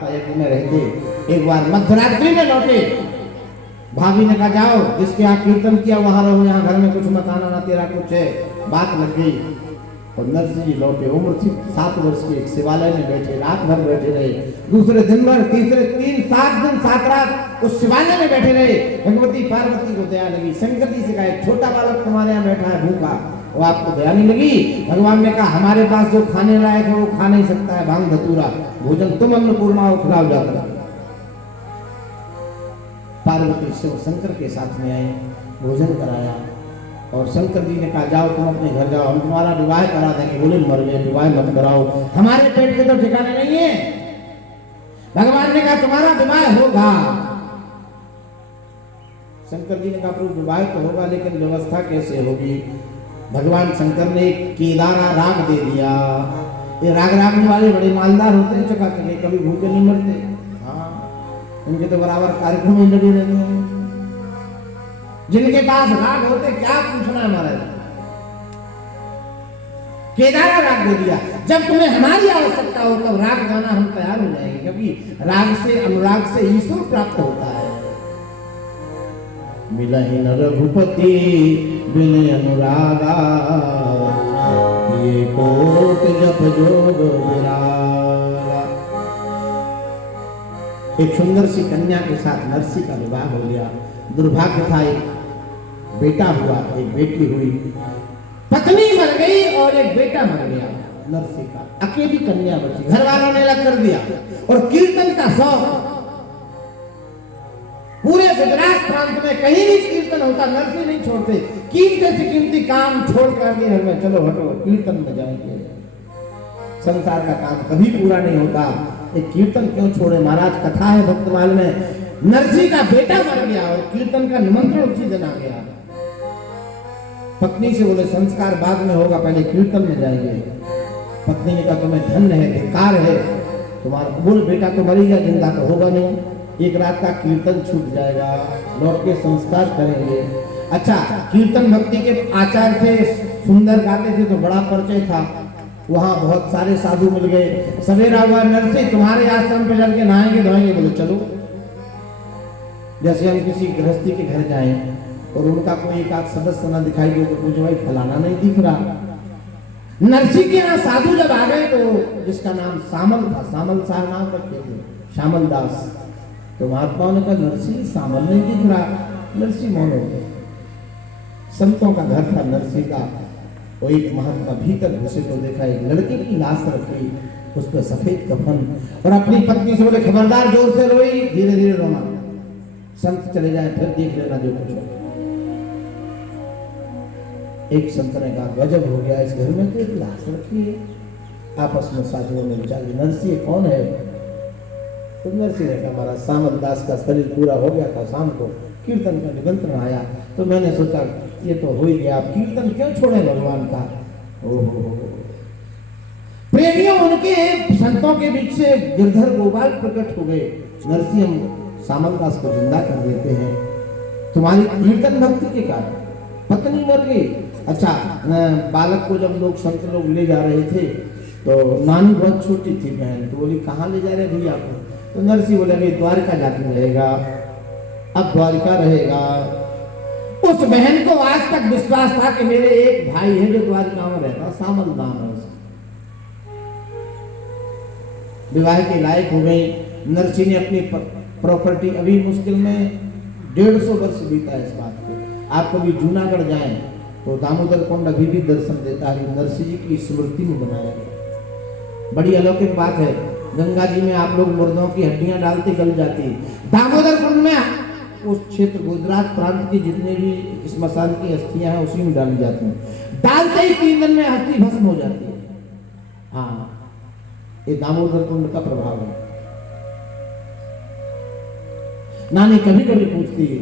में रहते एक बार मध्यरात्रि में लौटे। भाभी ने कहा जाओ जिसके यहाँ कीर्तन किया वहां रहो, यहाँ घर में कुछ मत आना, ना तेरा कुछ है। बात लग गई और नरसिंह जी लौटे। उम्र थी 7 वर्ष की। एक शिवालय में बैठे, रात भर बैठे रहे। दूसरे दिन भर, तीसरे 7 दिन 7 रात उस शिवालय में बैठे रहे। भगवती पार्वती को दया लगी। शंकर जी से कहा एक छोटा बालक तुम्हारे यहाँ बैठा है भूखा, वो आपको दया नहीं लगी? भगवान ने कहा हमारे पास जो खाने लायक है वो खा नहीं सकता है, भांग धतूरा भोजन तुम अन्नपूर्णा को खिलाओ जाता। पार्वती शिव शंकर के साथ में आए, भोजन कराया और शंकर जी ने कहा जाओ तुम अपने घर जाओ, हम तुम्हारा विवाह करा देंगे। बोले मर गए, विवाह मत कराओ, हमारे पेट के तो ठिकाने नहीं है। भगवान ने कहा तुम्हारा विवाह होगा। शंकर जी ने कहा प्रभु विवाह तो होगा लेकिन व्यवस्था कैसे होगी? भगवान शंकर ने एक केदारा राग दे दिया। ये राग रागने वाले बड़े मालदार होते हैं, चकाचके, कभी भूखे नहीं मरते। हाँ, उनके तो बराबर कार्यक्रम में लगे रहते हैं। जिनके पास राग होते क्या पूछना है हमारा। केदारा राग दे दिया। जब तुम्हें हमारी आवश्यकता हो तब राग गाना हम तैयार हो जाएंगे, क्योंकि राग से अनुराग से ईश्वर प्राप्त होता है। मिला ही न रघुपति बिन अनुरागा, ये कोट जप जोग विरागा। एक सुंदर सी कन्या के साथ नरसिंह का विवाह हो गया। दुर्भाग्य था, एक बेटा हुआ, एक बेटी हुई। पत्नी मर गई और एक बेटा मर गया नरसिंह का। अकेली कन्या बची। घर वालों ने अलग कर दिया और कीर्तन का शौक। पूरे गुजरात प्रांत में कहीं भी कीर्तन होता, नरसिंह नहीं छोड़ते। कीमती से कीमती काम छोड़ कर दिए घर में, चलो हटो कीर्तन में जाएंगे। संसार का काम कभी पूरा नहीं होता, एक कीर्तन क्यों छोड़े महाराज? कथा है भक्तमाल में, नरसिंह का बेटा मर गया और कीर्तन का निमंत्रण उसी दिन आ गया। पत्नी से बोले संस्कार बाद में होगा, पहले कीर्तन में जाएंगे। पत्नी ने कहा तुम्हें धन्य है, धिक्कार है तुम्हारा। बोल बेटा तो मर गया, जिंदा तो होगा नहीं। एक रात का कीर्तन छूट जाएगा, लौट के संस्कार करेंगे। अच्छा, कीर्तन भक्ति के आचार थे, सुंदर गाते थे तो बड़ा परिचय था। वहां बहुत सारे साधु मिल गए। सवेरा हुआ, नरसिंह तुम्हारे आश्रम पे चल के नहाएंगे धोएंगे। बोले चलो। जैसे हम किसी गृहस्थी के घर जाएं और उनका कोई एक आध सदस्य न दिखाई दे तो पूछो भाई फलाना नहीं दिख रहा। नरसिंह के यहाँ साधु जब आ गए तो जिसका नाम सामल था, सामल साहब नाम रखे थे, श्यामल दास, तो महात्माओं ने कहा नरसिंह सामल नहीं दिख रहा। नरसिंह मौन हो गए। संतों का घर था नरसिंह का। वो एक महात्मा भीतर घुसे तो देखा एक लड़के की लाश रखी, उस पर सफेद कफन, और अपनी पत्नी से बोले खबरदार जोर से रोई, धीरे धीरे रोना, संत चले जाए फिर देख लेना जो कुछ हो। एक संत ने कहा गजब हो गया, इस घर में तो एक लाश रखी है। आपस में साधुओं ने विचार किया नरसिंह कौन है? तो नरसिंह ने कहा हमारा सामल दास का शरीर पूरा हो गया था, शाम को कीर्तन का निमंत्रण आया तो मैंने सोचा ये तो हो ही गया, कीर्तन क्यों छोड़े भगवान का। ओहो, प्रेमियों उनके संतों के बीच से गिरधर गोपाल प्रकट हो गए। नरसिंह सामल दास को जिंदा कर देते हैं तुम्हारी कीर्तन भक्ति के कारण। पत्नी मर गई। अच्छा, बालक को जब लोग संत लोग ले जा रहे थे तो नानी बहुत छोटी थी बहन, तो बोली कहाँ ले जा रहे भैया को? तो नरसिंह बोले अभी द्वारका जाके रहेगा, अब द्वारका रहेगा। उस बहन को आज तक विश्वास था कि मेरे एक भाई है जो द्वारका में रहता, सामल नाम है उसका। विवाह के लायक हो गई। नरसिंह ने अपनी प्रॉपर्टी, अभी मुश्किल में 150 वर्ष बीता इस बात को। आप कभी जूनागढ़ जाएं तो दामोदर कुंड अभी भी दर्शन देता है, नरसिंह जी की स्मृति में बनाया गया। बड़ी अलौकिक बात है। गंगा जी में आप लोग मुर्दों की हड्डियां डालते गल जाती है, दामोदर कुंड में उस क्षेत्र गुजरात प्रांत की जितने भी स्मशान की अस्थियां हैं उसी में डाली जाती हैं। डालते ही 3 दिन में अस्थि भस्म हो जाती है। हाँ, ये दामोदर कुंड का प्रभाव है। नानी कभी कभी पूछती है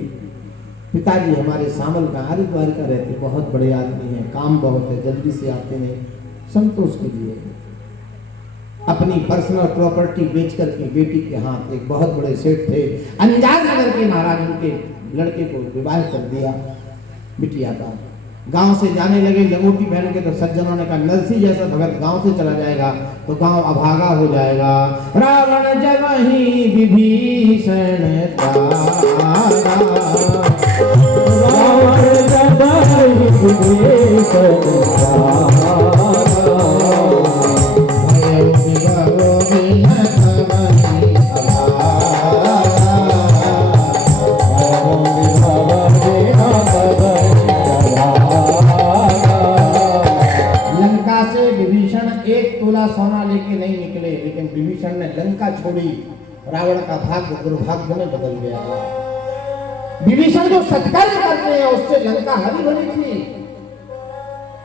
पिताजी हमारे सामल का हरिद्वार का रहते, बहुत बड़े आदमी हैं, काम बहुत है, जल्दी से आते हैं, संतोष के लिए अपनी पर्सनल प्रॉपर्टी बेच करके बेटी के हाथ, एक बहुत बड़े सेठ थे अंजार नगर के महाराज, उनके लड़के को विवाह कर दिया बिटिया का। गांव से जाने लगे लंगोटी पहन के, तो सज्जनों ने कहा नरसी जैसा भगत गांव से चला जाएगा तो गांव अभागा हो जाएगा। रावण जब ही विभीषण सोना लेके नहीं निकले, लेकिन विभीषण ने लंका छोड़ी। रावण का भाग्य दुर्भाग्य में बदल गया। विभीषण जो सत्कर्म करते हैं उससे लंका हरी भरी थी।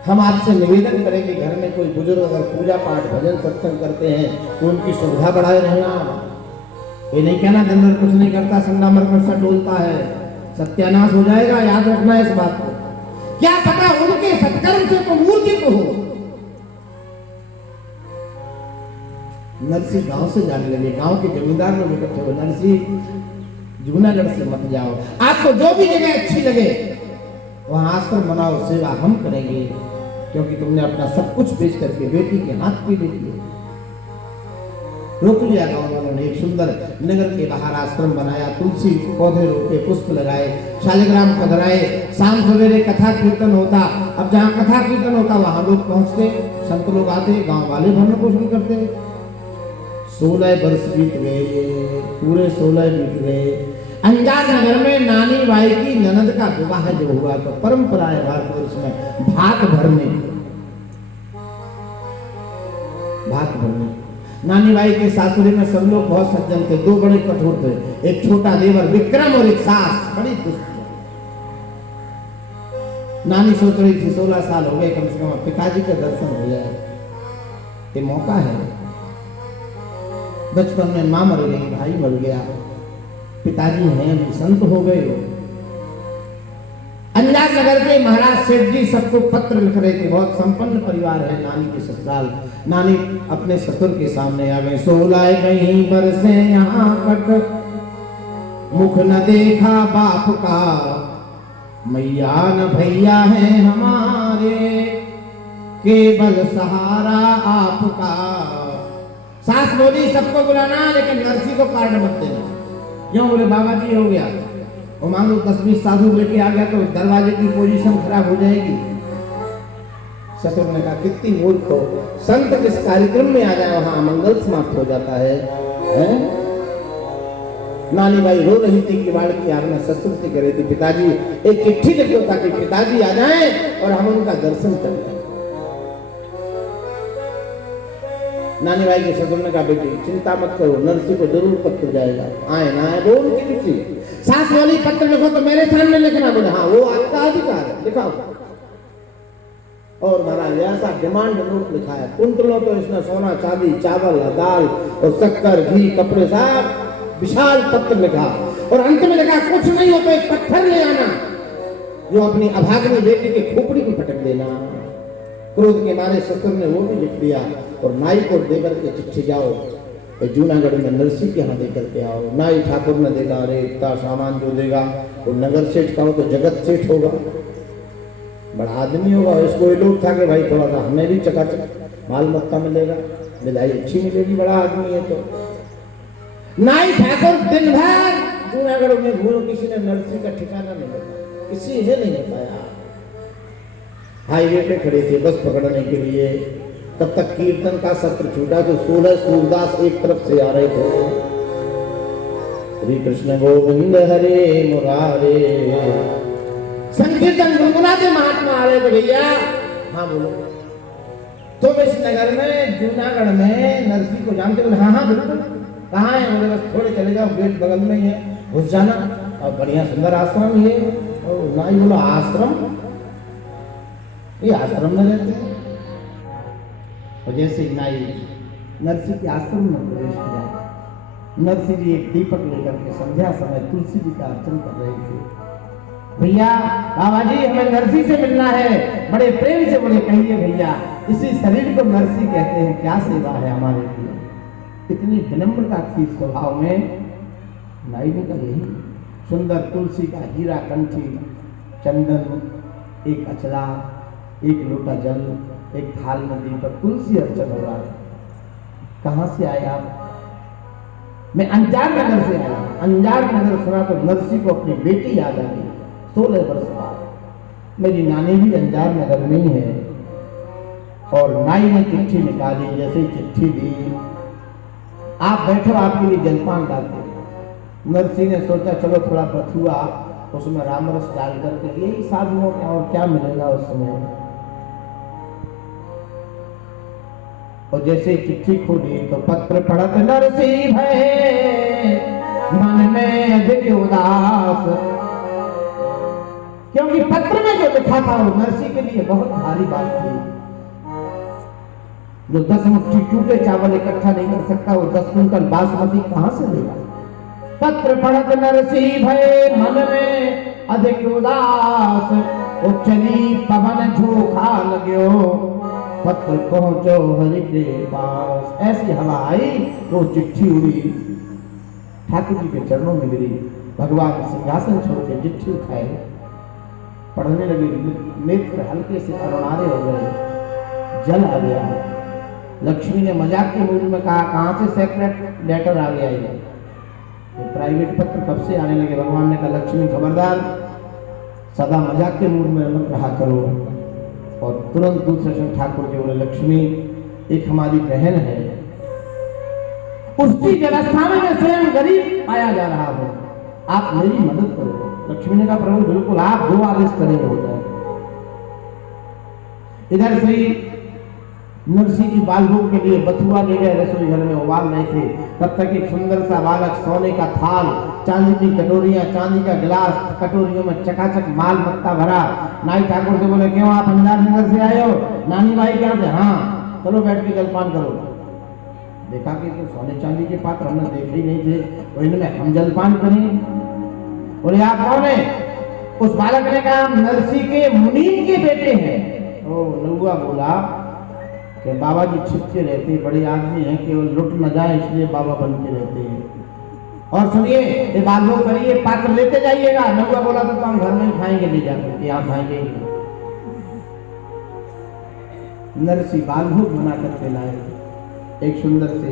हम आपसे निवेदन करेंगे, घर में कोई बुजुर्ग अगर पूजा पाठ भजन सत्संग करते हैं तो उनकी सुविधा बढ़ाए रहना। ये नहीं कहना दिन भर कुछ नहीं करता, संडा मरकर सा डोलता है, सत्यानाश हो जाएगा। याद रखना है इस बात को। क्या पता उनके सत्कर्म से तो मूर्ति को हो। नरसी गांव से जाने लगे, गांव के जमींदार लोग इकट्ठे हो, नरसी जूनागढ़ से मत जाओ, आपको जो भी जगह अच्छी लगे वहां आश्रम बनाओ, सेवा हम करेंगे, क्योंकि तुमने अपना सब कुछ बेच करके बेटी के हाथ पे ले लिए। रोक लिया गांव वालों ने। एक सुंदर नगर के बाहर आश्रम बनाया, तुलसी पौधे रोके, पुष्प लगाए, शालिग्राम पधराए, शाम सवेरे कथा कीर्तन होता। अब जहाँ कथा कीर्तन होता वहां लोग पहुंचते, संत लोग आते, गांव वाले भरण पोषण करते। 16 वर्ष बीत गए, पूरे 16 बीत गए। अंजार नगर में नानी बाई की ननद का विवाह जो हुआ तो परंपरा है भारतवर्ष में भात भरने। नानी बाई के सासुरी में सब लोग बहुत सज्जन थे, 2 बड़े कठोर थे, एक छोटा देवर विक्रम और एक सास बड़ी दुष्ट। नानी सोच रही थी 16 साल हो गए, कम से कम पिताजी का दर्शन हो जाए, ये मौका है। बचपन में मां मर गई, भाई मर गया, पिताजी हैं अभी संत हो गए। अंजार नगर के महाराज सेठ जी सबको पत्र लिख रहे थे, बहुत संपन्न परिवार है नानी के ससुराल। नानी अपने ससुर के सामने आ गए। 16 कहीं बरसे यहाँ कट, मुख न देखा बाप का, मैया न भैया है हमारे, केवल सहारा आपका। सास बोली सबको बुलाना, लेकिन नरसी को कार्ड मत देना। क्यों? बोले बाबा जी हो गया, और मान लो 10-20 साधु लेके आ गया तो दरवाजे की पोजीशन खराब हो जाएगी। ससुर ने कहा कितनी मूर्ख हो, संत जिस कार्यक्रम में आ जाए वहां मंगल समाप्त हो जाता है, हैं? नानी बाई रो रही थी, किवाड़ की आज्ञा ससुर से कर रही थी, पिताजी एक चिट्ठी लिख दो ताकि पिताजी आ जाए और हम उनका दर्शन करें। नानी बाई के ससुर ने कहा बेटी चिंता मत करो, नरसी को जरूर पत्र जाएगा, आए ना आए वो उनकी रुचि। सास वाली पत्र लिखो तो मेरे सामने लिखना। बोले हाँ वो आपका अधिकार है, लिखाओ। और महाराज ऐसा डिमांड नोट लिखा है, कुंटलों तो इसमें सोना चांदी चावल दाल और शक्कर घी कपड़े साहब विशाल पत्र लिखा। और अंत में लिखा कुछ नहीं हो तो एक पत्थर ले आना जो अपनी अभागनी बेटी की खोपड़ी को पटक देना। क्रोध के मारे ससुर ने वो भी लिख दिया और नाई को देकर के चिट्ठी जाओ जूनागढ़ में नरसी के यहाँ देकर के आओ। नाई ठाकुर ने देखा अरे इतना सामान जो देगा वो नगर सेठ का हो तो जगत सेठ होगा, बड़ा आदमी होगा। इसको ये लोग था कि भाई थोड़ा सा हमें भी चकाचक माल मत्ता मिलेगा, विदाई अच्छी मिलेगी, बड़ा आदमी है। तो नाई ठाकुर दिन भर जूनागढ़ में घूमो, किसी ने नरसी का ठिकाना नहीं लगा, किसी ने नहीं बताया। हाईवे पे खड़े थे बस पकड़ने के लिए, तब तक कीर्तन का सत्र छूटा तो 16 सूरदास एक तरफ से आ रहे थे। श्री कृष्ण गोविंद हरे मुरारे संकीर्तन गुनगुनाते महात्मा आ रहे थे। भैया हाँ बोलो। तो इस नगर में जूनागढ़ में नरसी को जानते हो? हाँ हाँ बिल्कुल। कहाँ है? बोले बस थोड़े चले जाओ, गेट बगल में ही है, घुस जाना, और बढ़िया सुंदर आश्रम ये। और नाई बोलो आश्रम? ये आश्रम में रहते हैं। और जैसे नाई नरसी के आश्रम में प्रवेश किया, नरसी जी एक दीपक लेकर के संध्या समय तुलसी जी का अर्चन कर रहे थे। भैया बाबा जी हमें नरसी से मिलना है। बड़े प्रेम से बोले कहिए भैया, इसी शरीर को नरसी कहते हैं, क्या सेवा है हमारे लिए। इतनी विनम्रता थी स्वभाव में। नाई ने कहा यही सुंदर तुलसी का हीरा कंठी चंदन एक अचला, एक लोटा जल, एक थाल में दीपक, तुलसी अर्चन हो रहा है। कहां से आए आप? मैं अंजार नगर से आया। अंजार नगर सुना तो नरसी को अपनी बेटी याद आ गई। 16 वर्ष बाद मेरी नानी भी अंजार नगर में ही है। और नाई ने चिट्ठी निकाली, जैसे चिट्ठी दी, आप बैठो, आपके लिए जलपान डालते। नरसी ने सोचा चलो थोड़ा बथुआ उसमें रामरस डाल करके, यही साधुओं का और क्या मिलेगा उस समय। और जैसे चिट्ठी खोली तो पत्र पढ़त नरसी भय मन में अधिक उदास, क्योंकि पत्र में जो लिखा था वो नरसी के लिए बहुत भारी बात थी। जो 10 मुट्ठी टूटे चावल इकट्ठा नहीं कर सकता, वो 10 कुंटल बासमती कहां से लेगा। पत्र पढ़त नरसी भय मन में अधिक उदास, वो चली पवन झोंका लग्यो, पत्र पहुंचो हरि के पास। ऐसी हवा आई तो चिट्ठी उड़ी, ठाकुर जी के चरणों में गिरी। भगवान सिंहासन छोड़ के चिट्ठी उठाए, पढ़ने लगे। नेत्र हल्के से अरुणारे हो गए, जल आ गया। लक्ष्मी ने मजाक के मूड में कहा, कहां से सेक्रेट लेटर आ गया ये? तो प्राइवेट पत्र कब से आने लगे? भगवान ने कहा, लक्ष्मी खबरदार, सदा मजाक के मूड में मत रहा करो। और तुरंत दूसरे क्षण ठाकुर जी बोले, लक्ष्मी एक हमारी बहन है, उसकी व्यवस्था में मैं स्वयं गरीब पाया जा रहा हूं, आप मेरी मदद करो। लक्ष्मी ने कहा, प्रभु बिल्कुल, आप जो आदेश करेंगे हो जाए। इधर से ही नरसी की बालभोग के लिए बथुआ ले गए, रसोई घर में उबाल रहे थे। तब तक एक सुंदर सा बालक सोने का थाल, चांदी की कटोरियां, चांदी का गिलास, कटोरियों में चकाचक माल मत्ता भरा। नाई ठाकुर से बोले, क्यों आप अंजार नगर से आए हो? नानी भाई क्या थे? हाँ, चलो बैठ के जलपान करो। देखा कि तो सोने चांदी के पात्र हमने देखे ही नहीं थे, तो इनमें हम जलपान करें। बोले, आप कौन है? उस बालक ने कहा, नरसी के मुनीम के बेटे हैं। ओ नौआ बोला कि बाबा जी छिपके रहते, बड़े आदमी हैं, केवल लुट न जाए इसलिए बाबा बन के रहते हैं। और सुनिए, ये बालभोग करिए, पात्र लेते जाइएगा। नौआ बोला तो हम घर में ही खाएंगे, ले जाकर यहाँ खाएंगे। नरसी बालभोग बना करके लाए, एक सुंदर से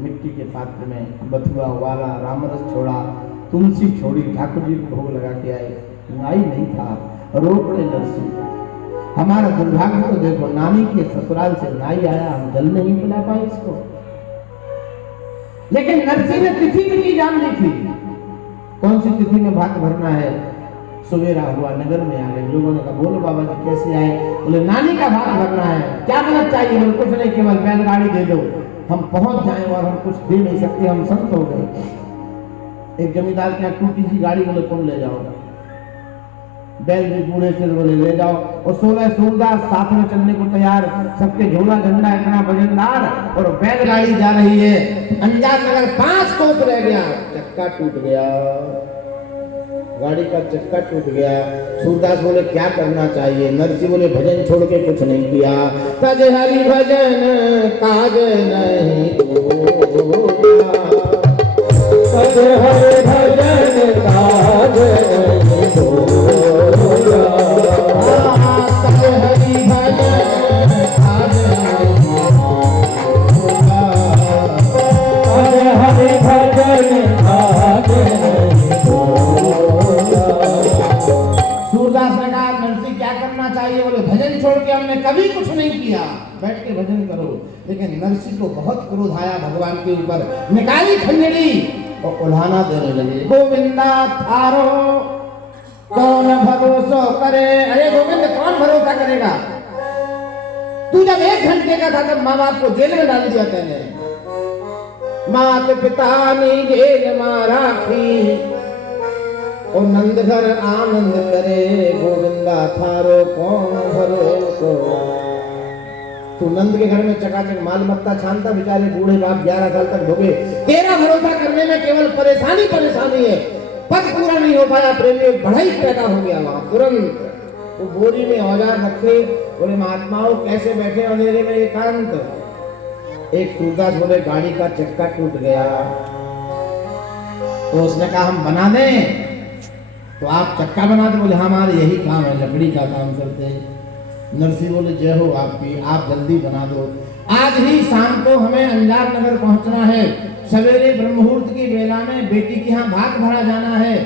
मिट्टी के पात्र में बथुआ उबाला, रामरस छोड़ा, तुलसी छोड़ी, ठाकुर जी को भोग लगा के आए। नाई नहीं था, रो पड़े नरसी। हमारा दुर्भाग्य तो देखो, नानी के ससुराल से नाई आया, हम जल नहीं पिला पाए इसको। लेकिन नरसी ने तिथि की जान ली थी। कौन सी तिथि में भाग भरना है? सवेरा हुआ, नगर में आ गए। लोगों ने कहा, बोलो बाबा जी कैसे आए? बोले, नानी का भाग भरना है। क्या मदद चाहिए? बोले, कुछ नहीं, केवल बैलगाड़ी दे दो, हम पहुंच जाए। और हम कुछ दे नहीं सकते, हम संत हो गए। एक जमींदार के यहाँ टूटी सी गाड़ी, बोले तुम ले जाओ। बैल भी बूढ़े से बोले ले जाओ। और 16 सूरदास साथ में चलने को तैयार, सबके झोला झंडा इतना वजनदार, और बैलगाड़ी जा रही है। अंजार नगर 5 कोस रह गया, चक्का टूट गया, गाड़ी का चक्का टूट गया। सूरदास बोले क्या करना चाहिए? नरसी बोले, भजन छोड़ के कुछ नहीं किया। तज हरि भजन काज नहीं दूजा, तज हरि भजन काज नहीं दूजा, तज हरि भजन काज नहीं दूजा, तज हरि भजन काज नहीं दूजा। सूरदास ने कहा, नरसी क्या करना चाहिए? बोले, भजन छोड़ के हमने कभी कुछ नहीं किया, बैठ के भजन करो। लेकिन नरसी को बहुत क्रोध आया भगवान के ऊपर, निकाली खंजरी और उल्हाना देने लगे। गोविंदा थारो कौन भरोसा करे? अरे गोविंद, कौन भरोसा करेगा? तू जब 1 घंटे का था तब माँ बाप को जेल में डाल दिया तेने। मात पिता ने जेल में राखी, और नंदघर आनंद करे, गोविंदा थारो कौन भरोसा। तू नंद के घर में चकाचक माल मत्ता छानता, बेचारे बूढ़े बाप 11 साल तक भोगे। तेरा भरोसा करने में केवल परेशानी है। पद पूरा नहीं हो पाया, प्रेम में बढ़ाई पैदा हो गया। वहां तुरंत वो बोरी में औजार रखे, बोले महात्माओं कैसे बैठे अंधेरे में एकांत। एक सूरदास बोले, गाड़ी का चक्का टूट गया। तो उसने कहा, हम बना दें। तो आप चक्का बनाते? बोले हमारे यही काम है, लकड़ी का काम करते हैं। नरसी बोले जय हो आपकी, आप जल्दी बना दो। आज ही शाम को हमें अंजार नगर पहुंचना है, सवेरे ब्रह्म मुहूर्त की बेला में बेटी के यहाँ भाग भरा जाना है।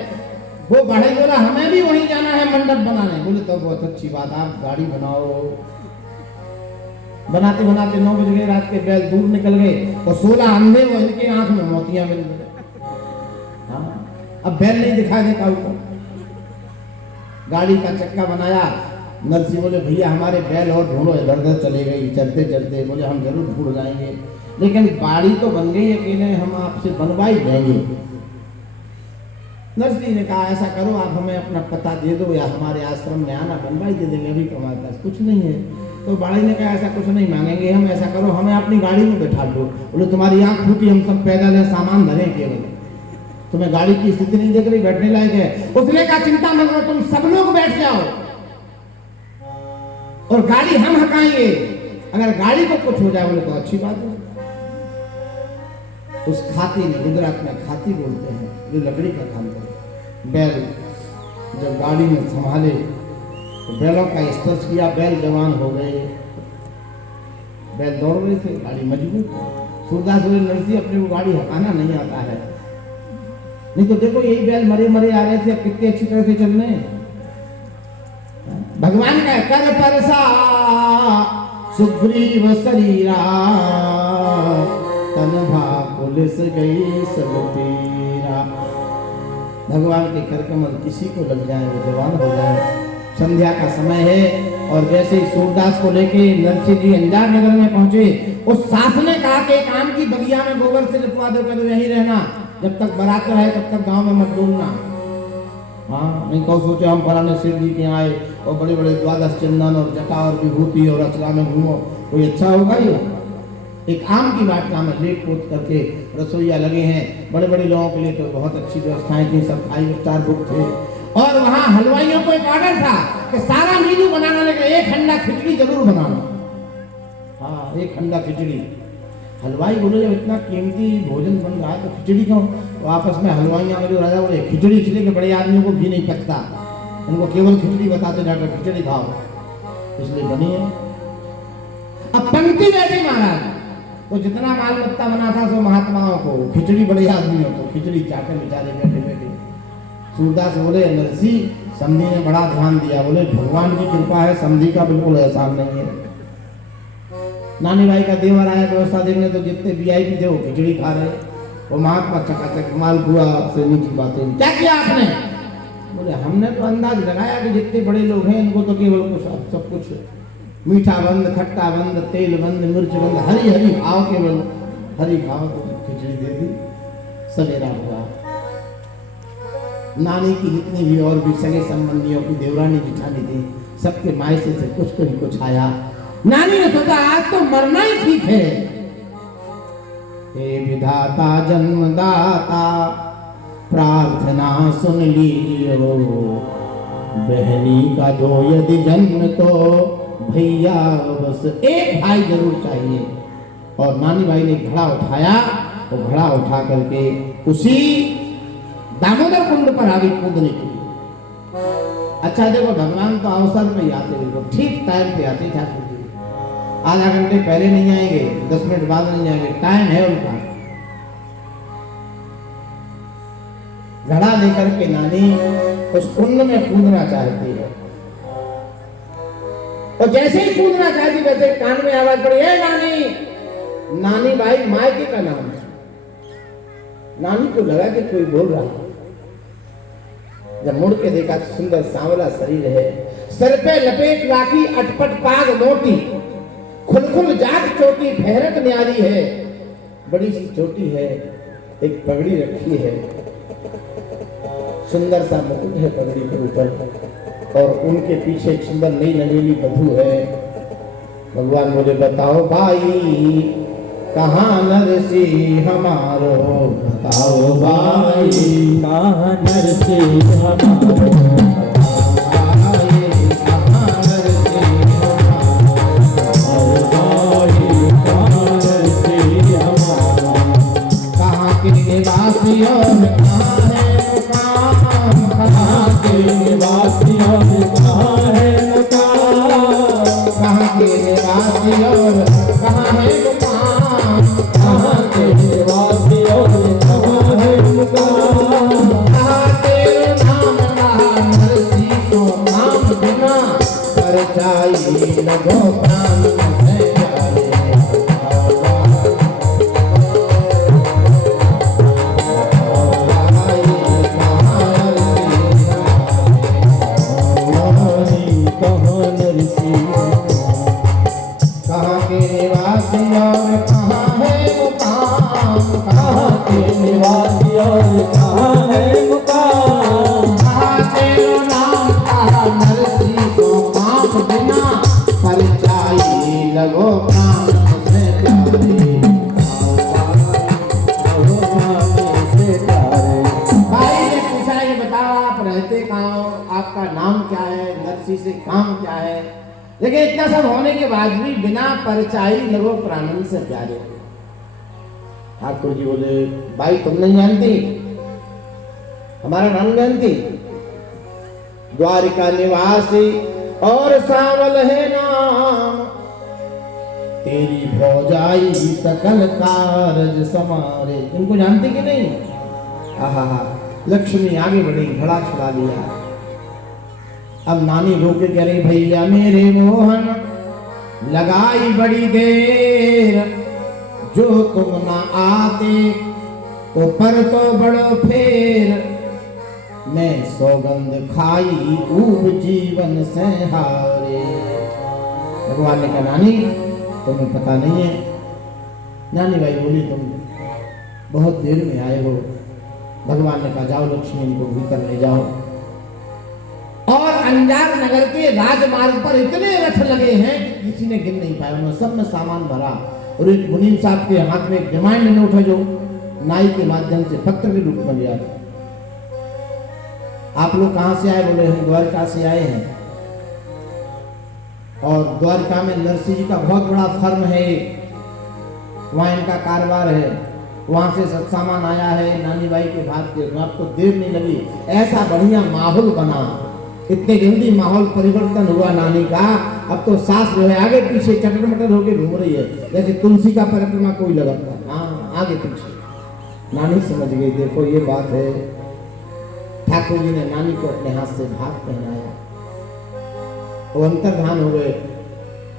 वो बढ़ई बोला हमें भी वहीं जाना है मंडप बनाने। बोले तो बहुत अच्छी बात, आप गाड़ी बनाओ। बनाते बनाते 9 बज गए रात के, बैल दूर निकल गए और 16 अंधे वो इनके आंख में मोतियां मिल गए। हाँ, अब बैल नहीं दिखाई देता ऊपर। गाड़ी का चक्का बनाया। नरसी बोले भैया हमारे बैल और ढूंढो, इधर उधर चले गई चलते चलते। बोले हम जरूर ढूंढ जाएंगे, लेकिन बाड़ी तो बन गई अकेले, हम आपसे बनवा ही देंगे। नरसी ने कहा ऐसा करो आप हमें अपना पता दे दो या हमारे आश्रम में आना, बनवा ही दे देंगे, अभी तो हमारे पास कुछ नहीं है। तो बाड़ी ने कहा ऐसा कुछ नहीं मांगेंगे हम, ऐसा करो हमें अपनी गाड़ी में बैठा दो। बोले तुम्हारी आंख फूटी, हम सब पैदल है, सामान धरे केवल, तुम्हें गाड़ी की स्थिति नहीं देख रही, बैठने लायक है। उसने कहा चिंता मत करो, तुम सब लोग बैठ जाओ और गाड़ी हम हकाएंगे, अगर गाड़ी को कुछ हो जाए बोले तो अच्छी बात है। उस खाती ने, गुजरात में खाती बोलते हैं, जो लकड़ी का काम करे। बैल जब गाड़ी में संभाले तो बैलों का स्पर्श किया, बैल जवान हो गए, बैल दौड़ रहे थे, गाड़ी मजबूत। सूरदास बोले नरसी अपने को गाड़ी हकाना नहीं आता है, नहीं तो देखो यही बैल मरे मरे आ रहे थे, अब कितने अच्छी तरह से चल रहे हैं। भगवान का कर परसा सुग्रीव शरीरा, तन भाग पुलिस गई सब पीरा। भगवान के कर कमल किसी को लग जाए वो जवान हो जाए। संध्या का समय है और जैसे ही सूरदास को लेके नरसिंह जी अंजार नगर में पहुंचे, उस सास ने कहा कि एक आम की बगिया में गोबर से लिपवा दो, तो यहीं रहना, जब तक बारात रहे तब तक गांव में मत डूबना। हाँ, नहीं कहो सोचे हम फलाने शिव जी के आए और बड़े बड़े द्वादश चंदन और जटा और विभूति और रचना में घूमो, कोई अच्छा होगा ये? एक आम की वाटिका में लेट पोत करके रसोईया लगे हैं, बड़े बड़े लोगों के लिए तो बहुत अच्छी व्यवस्थाएं थी, सब 5 स्टार बुक थे। और वहाँ हलवाइयों को एक ऑर्डर था कि सारा मेनू बनाना, लेकिन एक हंडा खिचड़ी जरूर बनाना। हाँ, एक हंडा खिचड़ी। हलवाई बोले जब इतना कीमती भोजन बन रहा है तो खिचड़ी क्यों? तो आपस में हलवाइयाँ जो राजा बोले खिचड़ी इसलिए कि बड़े आदमियों को भी नहीं पचता, उनको केवल खिचड़ी बताते जाकर खिचड़ी खाओ, इसलिए बनी है। अब पंक्ति बैठी महाराज, तो जितना माल मत्ता बना था सो महात्माओं को, खिचड़ी बड़े आदमियों को, खिचड़ी चाटे बेचारे बैठे बैठे। सूरदास बोले नरसी समधी ने बड़ा ध्यान दिया। बोले भगवान की कृपा है, समधी का बिल्कुल एहसान नहीं है। नानी भाई का देवर आया व्यवस्था देखने, तो जितने वीआईपी थे वो खिचड़ी खा रहे, वो महात्मा चकाचक मालपुआ से नीची बातें। क्या किया आपने? बोले हमने तो अंदाज लगाया कि जितने बड़े लोग हैं इनको तो केवल कुछ सब कुछ मीठा बंद, खट्टा बंद, तेल बंद, मिर्च बंद, हरी हरी खाओ, केवल हरी खाओ, तो खिचड़ी दे दी। सवेरा हुआ, नानी की जितनी भी और भी सगे संबंधियों की देवरानी जिठानी थी, सबके मायसे से कुछ को ही कुछ आया। नानी ने सोचा आज तो मरना ही ठीक है। हे विधाता जन्मदाता प्रार्थना सुन लीजिए, बहनी का दो यदि जन्म तो भैया बस एक भाई जरूर चाहिए। और नानी भाई ने घड़ा उठाया, तो घड़ा उठा करके उसी दामोदर कुंड पर आगे कूदने के लिए। अच्छा देखो भगवान तो अवसर पे ही आते, देखो ठीक टाइम पे आते ठाकुर जी। आधा घंटे पहले नहीं आएंगे, 10 मिनट बाद नहीं आएंगे, टाइम है उनका। घड़ा लेकर के नानी उस कुंड में कूदना चाहती है, और जैसे ही कूदना चाहती वैसे कान में आवाज पड़ी, ए नानी। नानी भाई मायके का नाम है। नानी को लगा कि कोई बोल रहा है, जब मुड़ के देखा तो सुंदर सांवला शरीर है, सर पे लपेट राखी अटपट पाग मोटी, खुलखुल जाग चोटी फेरक न्यारी है, बड़ी सी चोटी है, एक पगड़ी रखी है, सुंदर सा मुकुट है पगड़ी के ऊपर, और उनके पीछे एक सुंदर नई नवेली बधू है। भगवान बोले बताओ भाई कहाँ नरसी हमारो, बताओ भाई कहाँ नरसी हमारो, कहाँ के निवासियों में कहाँ है मुकाम, कहाँ के के निवासी और कहाँ है मुकाम, कहाँ के निवासी और कहाँ है मुकाम, कहाँ के निवासी और कहाँ है मुकाम, कहाँ तेरे नाम कहा नरसी तो नाम बिना परछाई लगो प्राण से जाए कहाँ नरसी, कहाँ के निवासी और कहाँ है मुकाम, कहाँ के निवासी और कहाँ है मुकाम, कहाँ तेरा नाम कहा नरसी तो नाम बिना परछाई लगो प्राण से प्यारे। भाई ने पूछा ये बताओ आप रहते कहाँ हो, आपका नाम क्या है, नरसी से काम क्या है। लेकिन इतना सब होने के बाद भी बिना परछाई लगो प्राणन से प्यारे। ठाकुर जी बोले भाई तुम नहीं जानती, हमारा नाम जानती, द्वारिका निवासी और सांवल है नाम, तेरी भौजाई सकल कारज समारे। तुमको जानती कि नहीं? आहा, लक्ष्मी आगे बढ़ी, घड़ा छुड़ा लिया। अब नानी रोके कह रही भैया मेरे मोहन लगाई बड़ी देर, जो तुम ना आते तो पर तो बड़ो फेर, मैं सौगंध खाई ऊब जीवन से हारे। भगवान ने कहा नानी तुम्हें पता नहीं है। नानी भाई बोली तुम बहुत देर में आए हो। भगवान ने कहा जाओ लक्ष्मी इनको भीतर ले जाओ। और अंजार नगर के राजमार्ग पर इतने रथ लगे हैं कि किसी ने गिन नहीं पाया, उन्होंने सब में सामान भरा। और एक मुनीम साहब के हाथ में एक डिमांड नोट है जो नाई के माध्यम से पत्र के रूप में लिया था। आप लोग कहां से आए? बोले हम द्वारका से आए हैं। और द्वारका में नरसिंह जी का बहुत बड़ा फर्म है, वहां इनका कारोबार है, वहां से सब सामान आया है नानी बाई के भात के। तो आपको देर नहीं लगी, ऐसा बढ़िया माहौल बना, इतने जल्दी माहौल परिवर्तन हुआ नानी का। अब तो सास जो है आगे पीछे चटर मटर होके घूम रही है, जैसे तुलसी का परिक्रमा कोई लगाता। हाँ आगे पीछे। नानी समझ गई, देखो ये बात है। ठाकुर जी ने नानी को अपने हाथ से भात पहनाया, वो अंतर्धान हो गए।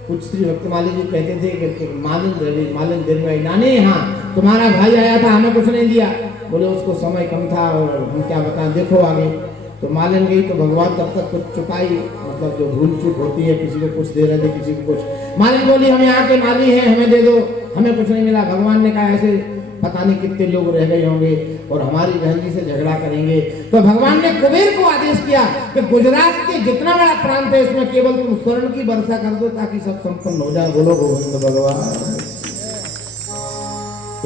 कुछ श्री भक्तमाली जी कहते थे कि मालिन देवी भाई नानी हाँ तुम्हारा भाई आया था, हमें कुछ नहीं दिया। बोले उसको समय कम था और हम क्या बताएं, देखो आगे। तो मालिन गई तो भगवान तब तक कुछ चुकाई, मतलब जो भूल चूक होती है, किसी को कुछ दे रहे थे किसी को कुछ। मालिन बोली हम यहाँ के माली हैं, हमें दे दो, हमें कुछ नहीं मिला। भगवान ने कहा ऐसे पता नहीं कितने लोग रह गए होंगे और हमारी बहन जी से झगड़ा करेंगे। तो भगवान ने कुबेर को आदेश किया कि गुजरात के जितना बड़ा प्रांत है इसमें केवल तुम स्वर्ण की वर्षा कर दो ताकि सब संपन्न हो जाए। बोलो गोविंद भगवान।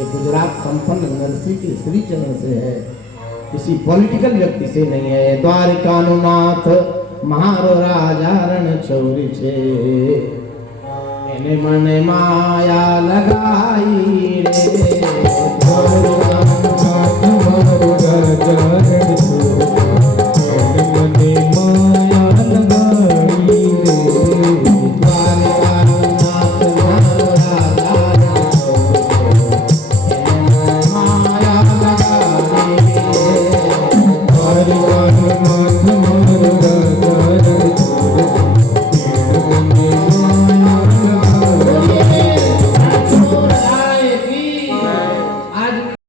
गुजरात संपन्न नरसिंह के श्री चरण से है, किसी पॉलिटिकल व्यक्ति से नहीं है। द्वारिकानुनाथ महारो राजा रण छोरी छे, मैंने मन माया लगाई रे।